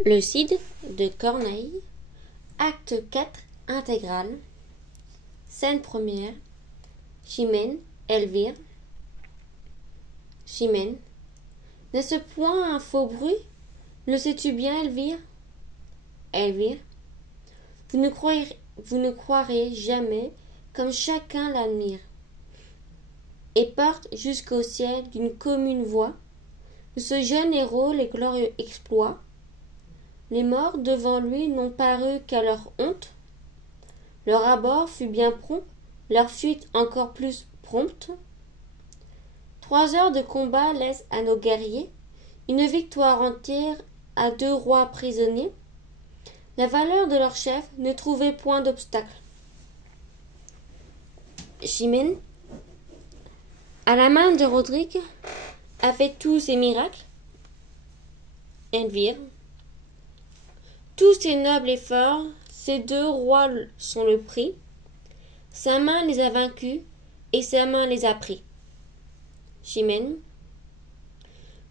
Le Cid de Corneille, acte 4 intégral, scène première, Chimène, Elvire. Chimène. N'est-ce point un faux bruit? Le sais-tu bien, Elvire? Elvire. Vous ne croirez jamais comme chacun l'admire, et porte jusqu'au ciel d'une commune voix de ce jeune héros les glorieux exploits. Les morts devant lui n'ont paru qu'à leur honte. Leur abord fut bien prompt, leur fuite encore plus prompte. 3 heures de combat laissent à nos guerriers une victoire entière à 2 rois prisonniers. La valeur de leur chef ne trouvait point d'obstacle. Chimène, à la main de Rodrigue, a fait tous ces miracles. Elvire. Tous ces nobles et forts, ces 2 rois sont le prix. Sa main les a vaincus et sa main les a pris. Chimène.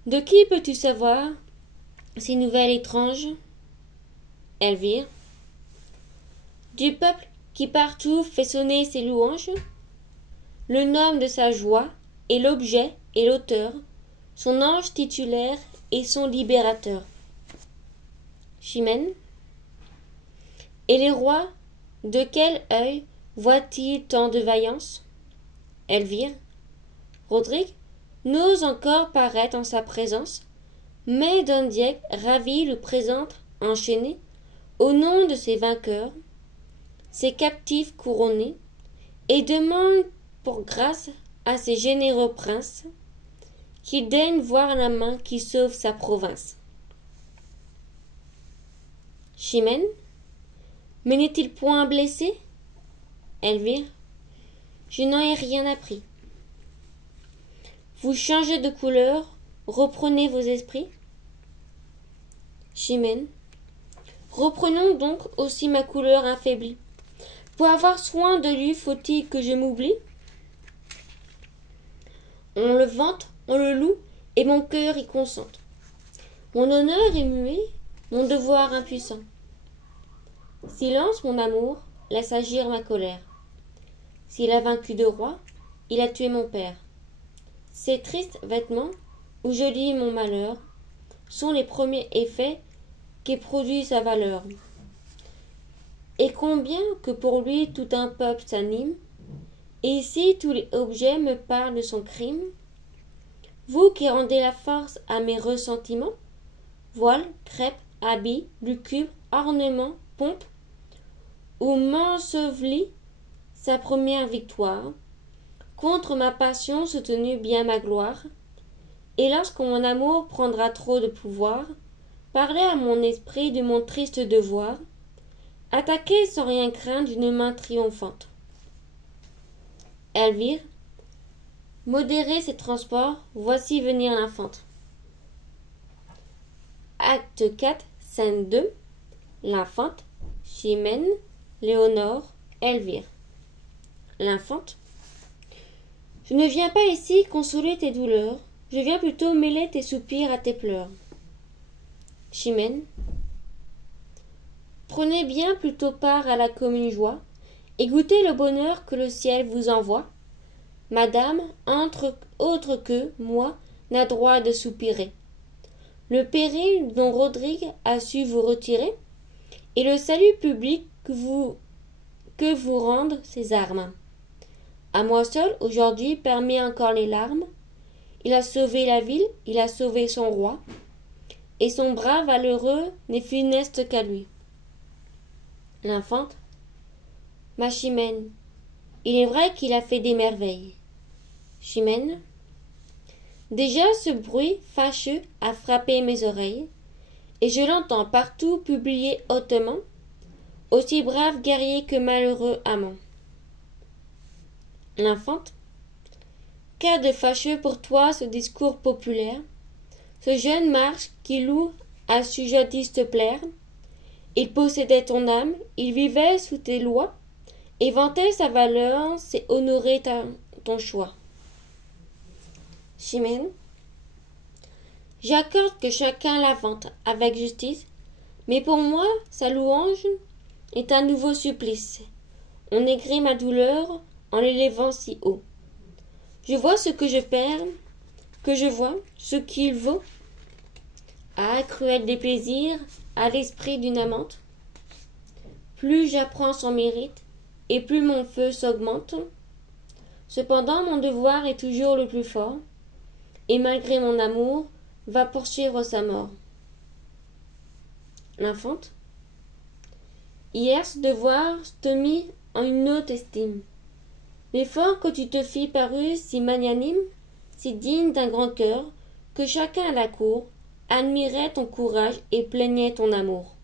De qui peux-tu savoir ces nouvelles étranges? Elvire. Du peuple qui partout fait sonner ses louanges. Le nom de sa joie est l'objet et l'auteur, son ange titulaire et son libérateur. Chimène. Et les rois, de quel œil voient-ils tant de vaillance? Elvire. Rodrigue n'ose encore paraître en sa présence, mais d'un diègue ravi le présente enchaîné au nom de ses vainqueurs, ses captifs couronnés, et demande pour grâce à ces généreux princes qu'il daigne voir la main qui sauve sa province. Chimène. Mais n'est-il point blessé? Elvire. Je n'en ai rien appris. Vous changez de couleur, reprenez vos esprits. Chimène. Reprenons donc aussi ma couleur affaiblie. Pour avoir soin de lui, faut-il que je m'oublie? On le vante, on le loue, et mon cœur y consente. Mon honneur est muet, mon devoir impuissant. Silence, mon amour, laisse agir ma colère. S'il a vaincu 2 rois, il a tué mon père. Ces tristes vêtements, où je lis mon malheur, sont les premiers effets qui produisent sa valeur. Et combien que pour lui tout un peuple s'anime, et ici tous les objets me parlent de son crime. Vous qui rendez la force à mes ressentiments, voiles, crêpes, habits, lucubres, ornements, pompes, où m'ensevelit sa première victoire, contre ma passion soutenue bien ma gloire, et lorsque mon amour prendra trop de pouvoir, parlez à mon esprit de mon triste devoir, attaquer sans rien craindre d'une main triomphante. Elvire. Modérez ces transports, voici venir l'infante. Acte 4, scène 2. L'infante, Chimène, Léonore, Elvire. L'infante. Je ne viens pas ici consoler tes douleurs, je viens plutôt mêler tes soupirs à tes pleurs. Chimène. Prenez bien plutôt part à la commune joie, et goûtez le bonheur que le ciel vous envoie. Madame, entre autres que moi, n'a droit de soupirer. Le péril dont Rodrigue a su vous retirer, et le salut public que vous rendent ses armes. À moi seul, aujourd'hui, permet encore les larmes. Il a sauvé la ville, il a sauvé son roi, et son bras valeureux n'est funeste qu'à lui. L'infante. Ma Chimène, il est vrai qu'il a fait des merveilles. Chimène. Déjà ce bruit fâcheux a frappé mes oreilles, et je l'entends partout publier hautement, aussi brave guerrier que malheureux amant. L'infante. Qu'a de fâcheux pour toi ce discours populaire, ce jeune marche qui loue a su jadis te plaire. Il possédait ton âme, il vivait sous tes lois, et vantait sa valeur, c'est honorer ton choix. Chimène. J'accorde que chacun la vante avec justice, Mais pour moi, sa louange est un nouveau supplice. On aigrit ma douleur en l'élevant si haut. Je vois ce que je perds, que je vois ce qu'il vaut. Ah, cruel déplaisir à l'esprit d'une amante. Plus j'apprends son mérite, et plus mon feu s'augmente. Cependant, mon devoir est toujours le plus fort, et malgré mon amour, va poursuivre sa mort. L'infante. Hier, ce devoir te mit en une haute estime. L'effort que tu te fis parut si magnanime, si digne d'un grand cœur, que chacun à la cour admirait ton courage et plaignait ton amour.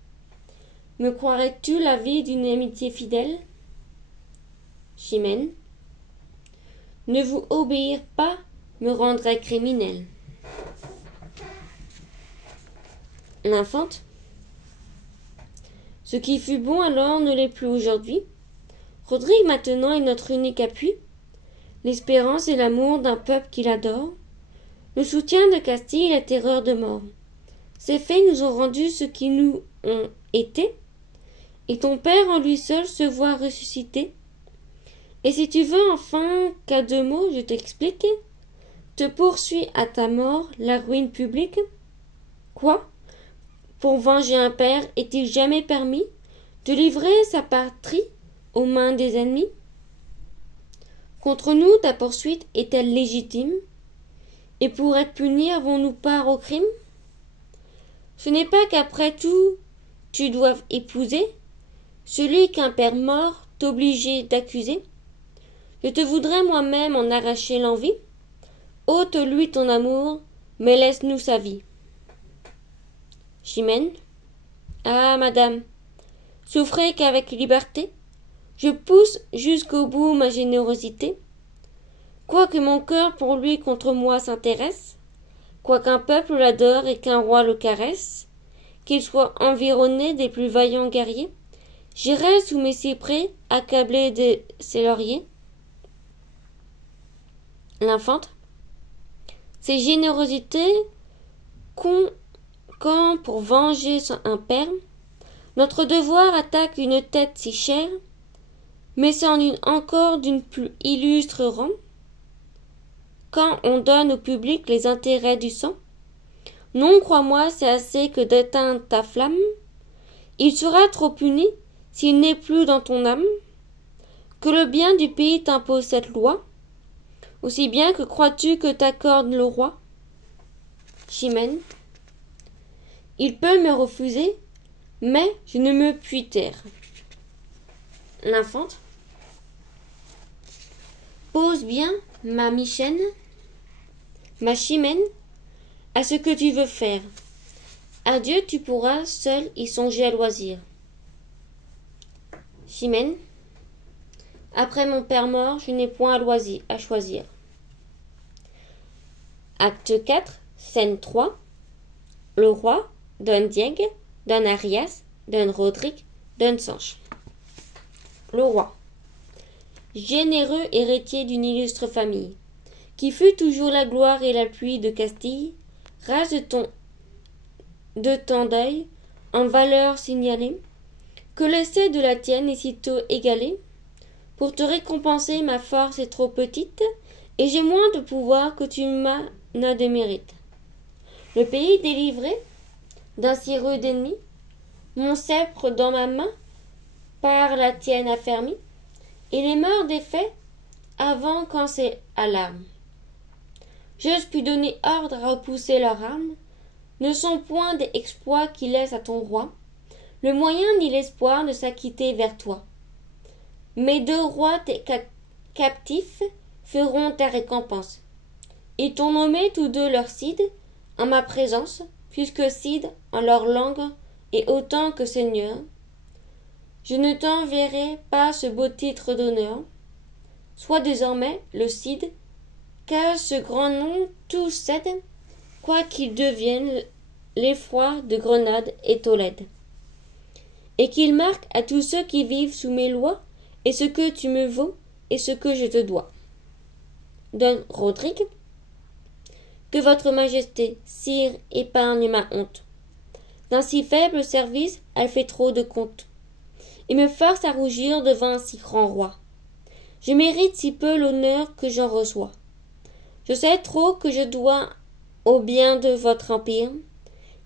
Me croirais-tu la vie d'une amitié fidèle? Chimène. Ne vous obéir pas me rendrait criminel. L'infante. Ce qui fut bon alors ne l'est plus aujourd'hui. Rodrigue maintenant est notre unique appui, l'espérance et l'amour d'un peuple qui l'adore, le soutien de Castille et la terreur de mort. Ces faits nous ont rendu ce qui nous ont été, et ton père en lui seul se voit ressuscité. Et si tu veux enfin qu'à 2 mots je t'explique, te poursuit à ta mort la ruine publique. Quoi? Pour venger un père est-il jamais permis de livrer sa patrie aux mains des ennemis? Contre nous ta poursuite est-elle légitime? Et pour être punis avons-nous part au crime? Ce n'est pas qu'après tout tu doives épouser celui qu'un père mort t'obligeait d'accuser. Je te voudrais moi-même en arracher l'envie. Ôte-lui ton amour, mais laisse-nous sa vie. Chimène. Ah, madame, souffrez qu'avec liberté, je pousse jusqu'au bout ma générosité. Quoique mon cœur pour lui contre moi s'intéresse, quoiqu'un peuple l'adore et qu'un roi le caresse, qu'il soit environné des plus vaillants guerriers, j'irai sous mes cyprès accablé de ses lauriers. L'infante. Ces générosités quand pour venger un père, notre devoir attaque une tête si chère, mais c'en une encore d'une plus illustre rang, quand on donne au public les intérêts du sang. Non, crois-moi, c'est assez que d'éteindre ta flamme. Il sera trop puni s'il n'est plus dans ton âme. Que le bien du pays t'impose cette loi, aussi bien que crois-tu que t'accorde le roi? Chimène. Il peut me refuser, mais je ne me puis taire. L'infante. Pose bien, ma Michène, ma Chimène, à ce que tu veux faire. Adieu, tu pourras seul y songer à loisir. Chimène. Après mon père mort, je n'ai point à choisir. Acte 4, scène 3. Le roi, Don Diego, Don Arias, Don Rodrigue, Don Sanche. Le roi. Généreux héritier d'une illustre famille, qui fut toujours la gloire et l'appui de Castille, rase de tant d'œil, en valeur signalée, que l'essai de la tienne est sitôt égalé. Pour te récompenser, ma force est trop petite, et j'ai moins de pouvoir que tu n'as de mérite. Le pays délivré d'un si rude ennemi, mon sceptre dans ma main, par la tienne affermi, et les mœurs des faits, avant quand c'est alarme. J'ose puis donner ordre à repousser leurs armes, ne sont point des exploits qui laissent à ton roi le moyen ni l'espoir de s'acquitter vers toi. Mes 2 rois tes captifs feront ta récompense. Ils t'ont nommé tous 2 leurs cides en ma présence, puisque cide en leur langue est autant que seigneur. Je ne t'enverrai pas ce beau titre d'honneur. Sois désormais le cide, qu'à ce grand nom tout cède, quoiqu'il devienne l'effroi de Grenade et Tolède. Et qu'il marque à tous ceux qui vivent sous mes lois, et ce que tu me vaux, et ce que je te dois. Don Rodrigue. Que votre majesté, sire, épargne ma honte. D'un si faible service, elle fait trop de compte, et me force à rougir devant un si grand roi. Je mérite si peu l'honneur que j'en reçois. Je sais trop que je dois au bien de votre empire,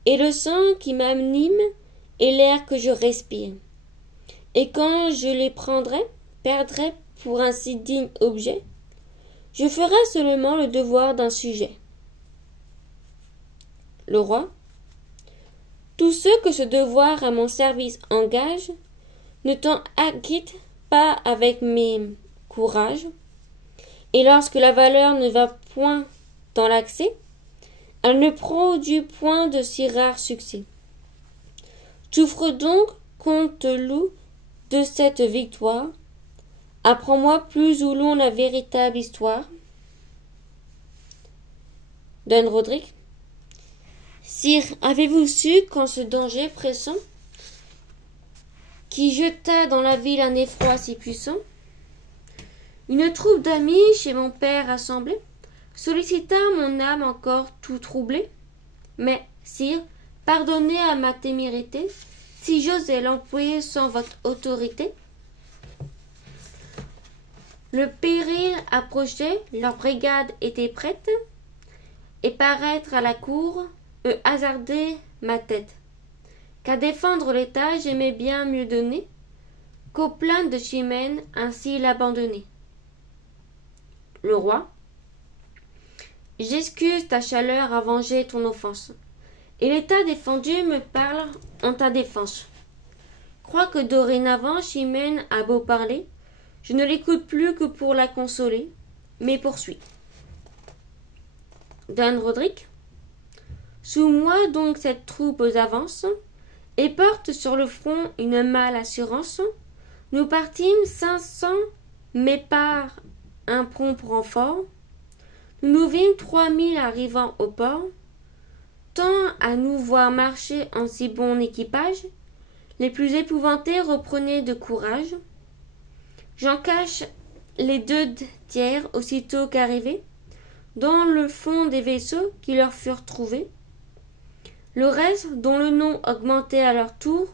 et le sang qui m'anime est l'air que je respire. Et quand je les perdrai pour un si digne objet, je ferai seulement le devoir d'un sujet. Le roi, tout ce que ce devoir à mon service engage, ne t'en acquitte pas avec mes courages, et lorsque la valeur ne va point dans l'accès, elle ne produit point de si rares succès. Souffre donc qu'on te loue de cette victoire. Apprends-moi plus ou long la véritable histoire. Don Roderick. Sire, avez-vous su qu'en ce danger pressant, qui jeta dans la ville un effroi si puissant, une troupe d'amis chez mon père assemblée sollicita mon âme encore tout troublée. Mais, sire, pardonnez à ma témérité, si j'osais l'employer sans votre autorité. Le péril approchait, leur brigade était prête, et paraître à la cour, eux hasardaient ma tête. Qu'à défendre l'État j'aimais bien mieux donner, qu'aux plaintes de Chimène ainsi l'abandonner. Le roi. J'excuse ta chaleur à venger ton offense, et l'État défendu me parle en ta défense. Crois que dorénavant Chimène a beau parler, je ne l'écoute plus que pour la consoler, mais poursuis. Don Roderick. Sous moi donc cette troupe avance, et porte sur le front une mâle assurance. Nous partîmes 500, mais par un prompt renfort, nous nous vîmes 3000 arrivant au port. Tant à nous voir marcher en si bon équipage, les plus épouvantés reprenaient de courage. J'en cache les 2 tiers aussitôt qu'arrivés, dans le fond des vaisseaux qui leur furent trouvés. Le reste, dont le nom augmentait à leur tour,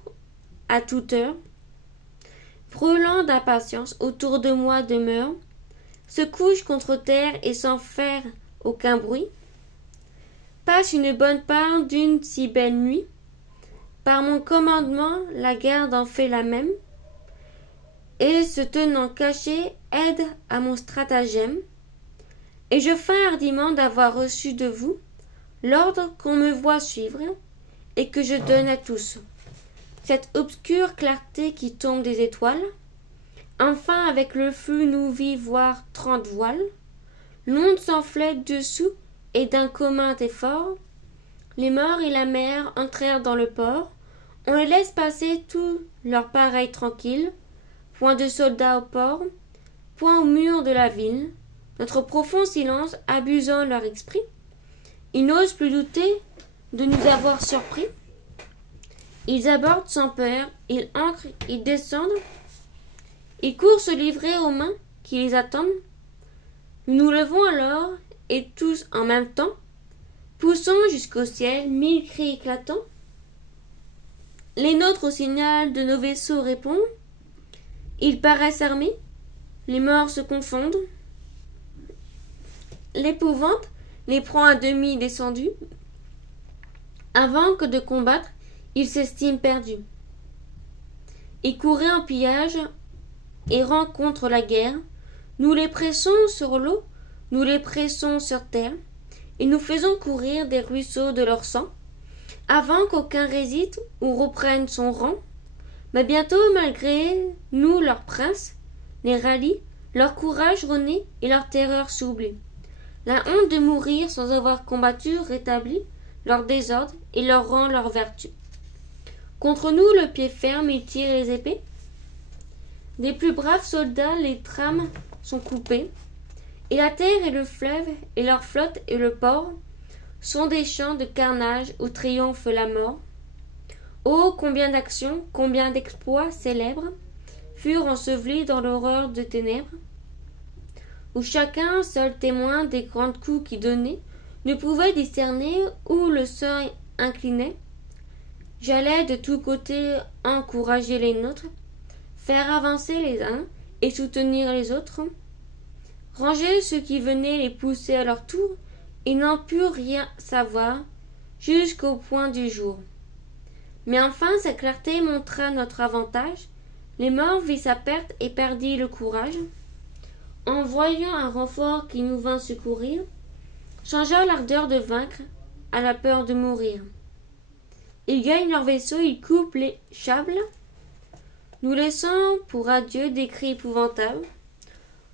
à toute heure, brûlant d'impatience autour de moi demeure, se couche contre terre et sans faire aucun bruit, passe une bonne part d'une si belle nuit. Par mon commandement, la garde en fait la même, et se tenant caché, aide à mon stratagème. Et je feins hardiment d'avoir reçu de vous l'ordre qu'on me voit suivre, et que je donne à tous. Cette obscure clarté qui tombe des étoiles, enfin avec le flux nous vit voir 30 voiles, l'onde s'enflette dessous, et d'un commun effort, les morts et la mer entrèrent dans le port. On les laisse passer tous leurs pareils tranquilles, point de soldats au port, point au mur de la ville. Notre profond silence abusant leur esprit, ils n'osent plus douter de nous avoir surpris. Ils abordent sans peur, ils ancrent, ils descendent, ils courent se livrer aux mains qui les attendent. Nous nous levons alors, et tous en même temps, poussons jusqu'au ciel 1000 cris éclatants. Les nôtres au signal de nos vaisseaux répondent. Ils paraissent armés, les morts se confondent. L'épouvante les prend à demi descendus. Avant que de combattre, ils s'estiment perdus. Ils couraient en pillage et rencontrent la guerre. Nous les pressons sur l'eau, nous les pressons sur terre, et nous faisons courir des ruisseaux de leur sang, avant qu'aucun résiste ou reprenne son rang. Mais bientôt, malgré nous, leurs princes les rallient, leur courage renaît et leur terreur s'oublie. La honte de mourir sans avoir combattu rétablit leur désordre et leur rend leur vertu. Contre nous, le pied ferme, ils tirent les épées. Des plus braves soldats, les trames sont coupées, et la terre et le fleuve, et leur flotte et le port, sont des champs de carnage où triomphe la mort. Oh, combien d'actions, combien d'exploits célèbres furent ensevelis dans l'horreur de ténèbres, où chacun, seul témoin des grands coups qui donnaient, ne pouvait discerner où le sort inclinait. J'allais de tous côtés encourager les nôtres, faire avancer les uns et soutenir les autres, ranger ceux qui venaient les pousser à leur tour et n'en purent rien savoir jusqu'au point du jour. Mais enfin sa clarté montra notre avantage, les morts vit sa perte et perdit le courage. En voyant un renfort qui nous vint secourir, changea l'ardeur de vaincre à la peur de mourir. Ils gagnent leur vaisseau, ils coupent les chables, nous laissant pour adieu des cris épouvantables,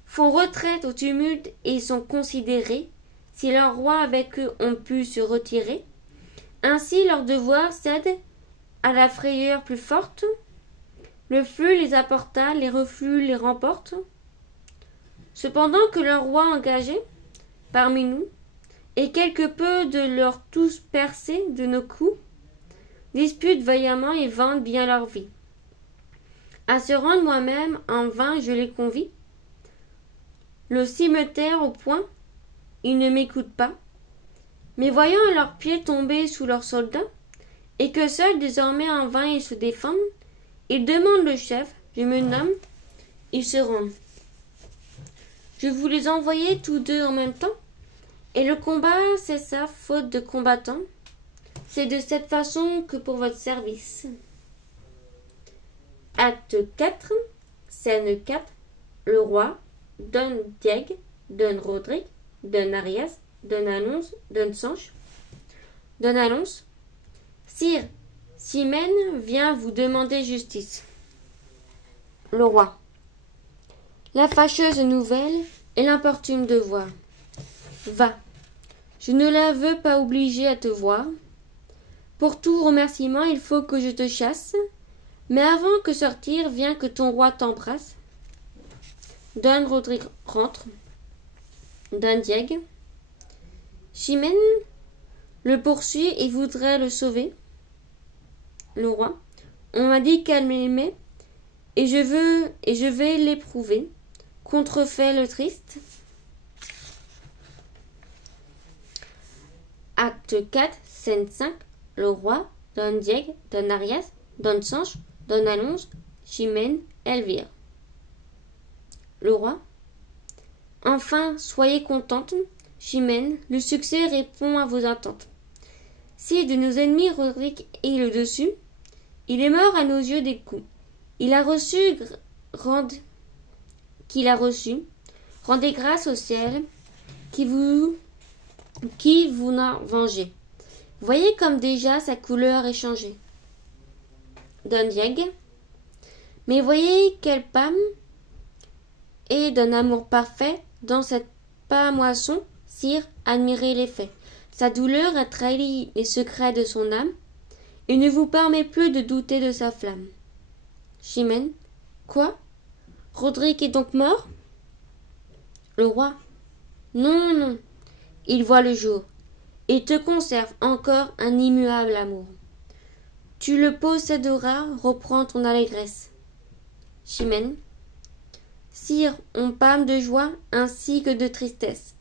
font retraite au tumulte et sont considérés, si leurs rois avec eux ont pu se retirer. Ainsi leur devoir cède à la frayeur plus forte, le flux les apporta, les reflux les remportent. Cependant que leurs rois engagés parmi nous, et quelque peu de leurs tous percés de nos coups, disputent vaillamment et vendent bien leur vie. À se rendre moi-même, en vain je les convie. Le cimeterre au point, ils ne m'écoutent pas, mais voyant leurs pieds tomber sous leurs soldats, et que seuls désormais en vain ils se défendent, ils demandent le chef, je me nomme, ils se rendent. Je vous les envoyais tous deux en même temps, et le combat cessa faute de combattants. C'est de cette façon que pour votre service. Acte 4, scène 4, le roi, Don Diego, Don Rodrigue, Don Arias, Don Alonso, Don Sanche. Don Alonso. Sire, Chimène vient vous demander justice. Le roi. La fâcheuse nouvelle et l'importune devoir. Va, je ne la veux pas obliger à te voir. Pour tout remerciement, il faut que je te chasse, mais avant que sortir, viens que ton roi t'embrasse. Don Rodrigue rentre. Don Diego. Chimène le poursuit et voudrait le sauver. Le roi. On m'a dit qu'elle m'aimait, et je vais l'éprouver. Contrefait le triste. Acte 4, scène 5, le roi, Don Diego, Don Arias, Don Sanche, Don Alonso, Chimène, Elvire. Le roi. Enfin, soyez contente, Chimène, le succès répond à vos attentes. Si de nos ennemis Rodrigue est le dessus, il est mort à nos yeux des coups. Il a reçu qu'il a reçu, rendez grâce au ciel qui vous n'a vengé. Voyez comme déjà sa couleur est changée. Don Diego. Mais voyez quelle pâme et d'un amour parfait dans cette pâmoisson, sire, admirez les faits. Sa douleur a trahi les secrets de son âme et ne vous permet plus de douter de sa flamme. Chimène. Quoi? Rodrigue est donc mort? Le roi. Non, non, il voit le jour et te conserve encore un immuable amour. Tu le posséderas, reprends ton allégresse. Chimène. Sire, on pâme de joie ainsi que de tristesse.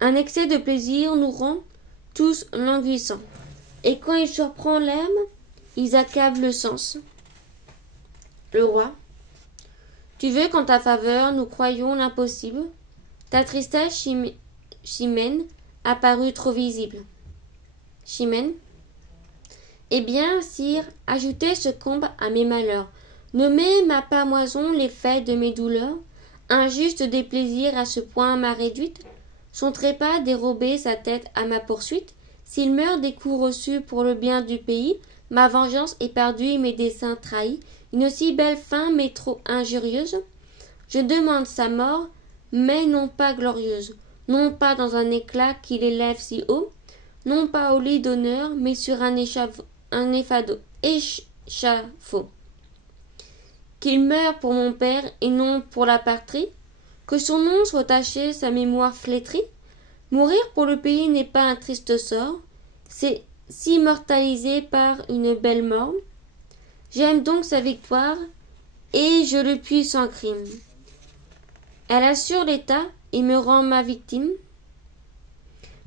Un excès de plaisir nous rend tous languissants, et quand il surprend l'âme, ils accablent le sens. Le roi. Tu veux qu'en ta faveur nous croyions l'impossible. Ta tristesse, Chimène, apparut trop visible. Chimène. Eh bien, sire, ajoutez ce comble à mes malheurs. Nommez ma pâmoison l'effet de mes douleurs. Injuste des plaisirs à ce point m'a réduite. Son trépas dérobé sa tête à ma poursuite. S'il meurt des coups reçus pour le bien du pays, ma vengeance est perdue et mes desseins trahis. Une si belle fin m'est trop injurieuse. Je demande sa mort, mais non pas glorieuse, non pas dans un éclat qui l'élève si haut, non pas au lit d'honneur, mais sur un échafaud. Qu'il meure pour mon père et non pour la patrie, que son nom soit taché, sa mémoire flétrie. Mourir pour le pays n'est pas un triste sort, c'est s'immortaliser par une belle mort. J'aime donc sa victoire, et je le puis sans crime. Elle assure l'État et me rend ma victime.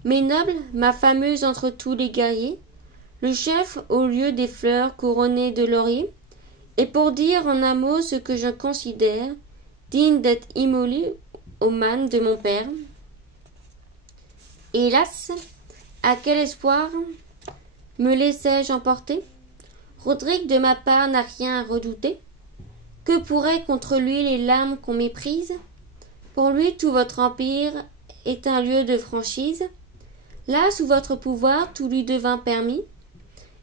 Mes nobles, ma fameuse entre tous les guerriers, le chef au lieu des fleurs couronnées de laurier, et pour dire en un mot ce que je considère digne d'être immolé aux mains de mon père. Hélas, à quel espoir me laissai-je emporter? Rodrigue, de ma part, n'a rien à redouter. Que pourraient contre lui les larmes qu'on méprise? Pour lui, tout votre empire est un lieu de franchise. Là, sous votre pouvoir, tout lui devint permis,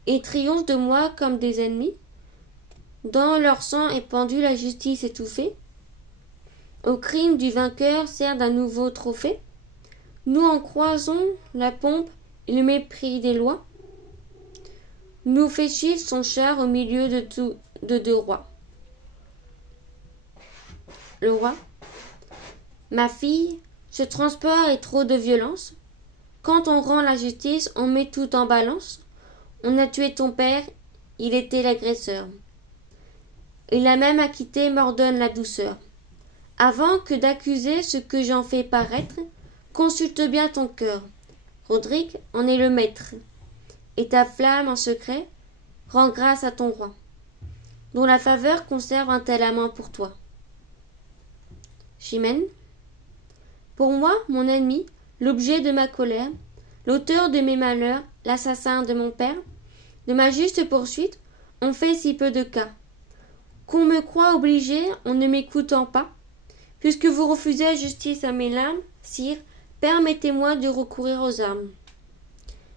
et triomphe de moi comme des ennemis. Dans leur sang est pendue la justice étouffée. Au crime du vainqueur sert d'un nouveau trophée. Nous en croisons la pompe et le mépris des lois. Nous fait suivre son char au milieu de deux rois. Le roi. Ma fille, ce transport est trop de violence. Quand on rend la justice, on met tout en balance. On a tué ton père, il était l'agresseur. Il a même acquitté, m'ordonne la douceur. Avant que d'accuser ce que j'en fais paraître, consulte bien ton cœur. Rodrigue en est le maître. Et ta flamme en secret rend grâce à ton roi, dont la faveur conserve un tel amant pour toi. Chimène. Pour moi, mon ennemi, l'objet de ma colère, l'auteur de mes malheurs, l'assassin de mon père, de ma juste poursuite, on fait si peu de cas. Qu'on me croit obligé en ne m'écoutant pas. Puisque vous refusez justice à mes larmes, sire, permettez-moi de recourir aux armes.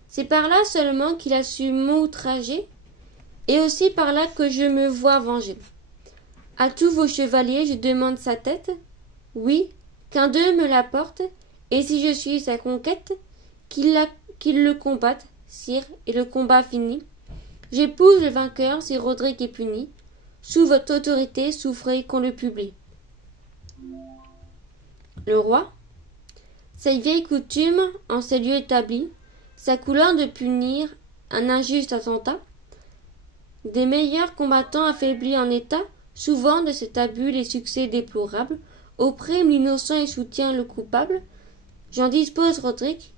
C'est par là seulement qu'il a su m'outrager, et aussi par là que je me vois venger. À tous vos chevaliers, je demande sa tête. Oui, qu'un d'eux me l'apporte, et si je suis sa conquête, qu'il le combatte, sire, et le combat fini. J'épouse le vainqueur si Rodrigue est puni. Sous votre autorité, souffrez qu'on le publie. Le roi. Cette vieille coutume, en ces lieux établie, sa couleur de punir un injuste attentat, des meilleurs combattants affaiblis en état, souvent de cet abus les succès déplorables, opprime l'innocent et soutient le coupable. J'en dispose Rodrigue,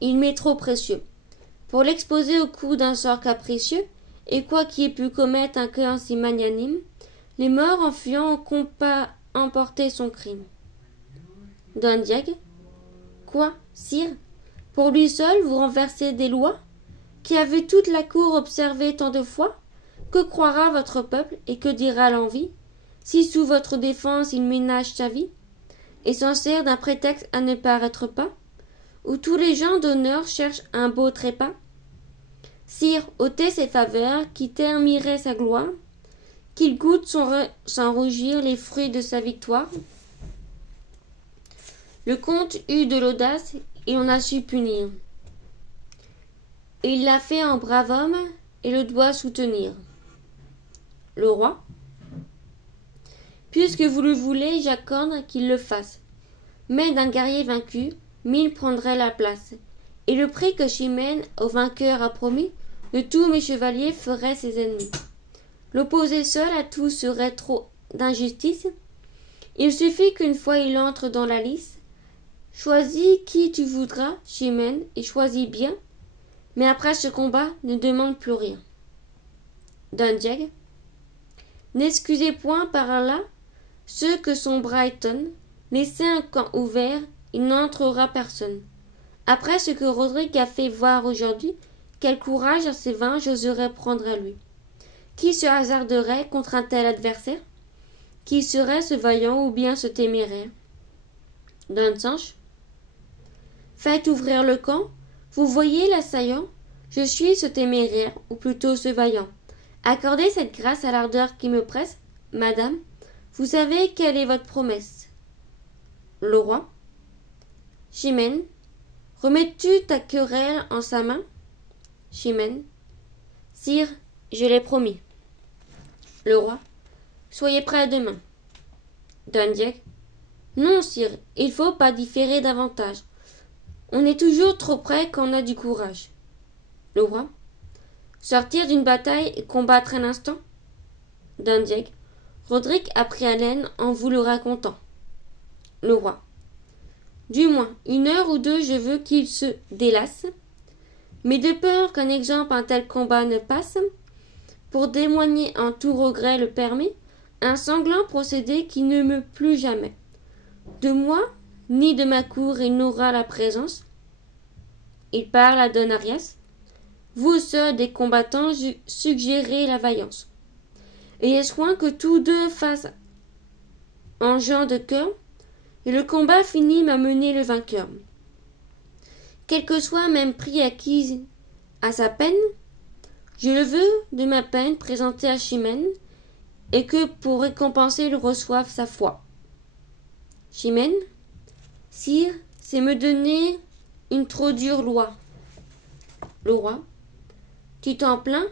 il m'est trop précieux, pour l'exposer au coup d'un sort capricieux, et quoi qu'il ait pu commettre un cœur si magnanime, les morts en fuyant ont pas emporté son crime. Don Diego. Quoi, sire? Pour lui seul, vous renversez des lois? Qui a vu toute la cour observer tant de fois? Que croira votre peuple et que dira l'envie, si sous votre défense il ménage sa vie, et s'en sert d'un prétexte à ne paraître pas, où tous les gens d'honneur cherchent un beau trépas? Sire, ôtez ses faveurs, qui terniraient sa gloire, qu'il goûte sans rougir les fruits de sa victoire. Le comte eut de l'audace, et on a su punir. Et il l'a fait en brave homme, et le doit soutenir. Le roi. Puisque vous le voulez, j'accorde qu'il le fasse. Mais d'un guerrier vaincu, 1000 prendraient la place. Et le prix que Chimène au vainqueur a promis, de tous mes chevaliers ferait ses ennemis. L'opposer seul à tout serait trop d'injustice. Il suffit qu'une fois il entre dans la lice. Choisis qui tu voudras, Chimène, et choisis bien. Mais après ce combat, ne demande plus rien. Don Diego. N'excusez point par là ceux que son bras étonne. Laissez un camp ouvert, il n'entrera personne. Après ce que Rodrigue a fait voir aujourd'hui, quel courage à ses vains j'oserais prendre à lui. Qui se hasarderait contre un tel adversaire? Qui serait ce vaillant ou bien ce téméraire? Don Sanche. Faites ouvrir le camp. Vous voyez l'assaillant? Je suis ce téméraire, ou plutôt ce vaillant. Accordez cette grâce à l'ardeur qui me presse, madame. Vous savez quelle est votre promesse. Le roi. Chimène. Remets-tu ta querelle en sa main? Chimène. Sire, je l'ai promis. Le roi. Soyez prêt à demain. Don Diego. Non, sire, il faut pas différer davantage. On est toujours trop près quand on a du courage. Le roi. Sortir d'une bataille et combattre un instant. Don Diego. Rodrigue a pris haleine en vous le racontant. Le roi. Du moins, 1 heure ou 2 je veux qu'il se délasse. Mais de peur qu'un exemple un tel combat ne passe, pour témoigner en tout regret le permet, un sanglant procédé qui ne meut plus jamais. De moi, ni de ma cour il n'aura la présence. Il parle à Don Arias. Vous seuls des combattants suggérez la vaillance. Ayez soin que tous deux fassent en gens de cœur, et le combat finit m'a mené le vainqueur. Quel que soit même prix acquis à sa peine, je le veux de ma peine présenter à Chimène, et que pour récompenser il reçoive sa foi. Chimène, sire, c'est me donner une trop dure loi. Le roi, tu t'en plains,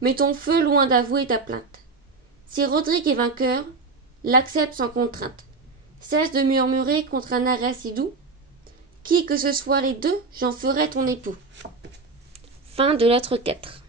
mais ton feu loin d'avouer ta plainte. Si Rodrigue est vainqueur, l'accepte sans contrainte. Cesse de murmurer contre un arrêt si doux. Qui que ce soit les deux, j'en ferai ton époux. Fin de lettre 4.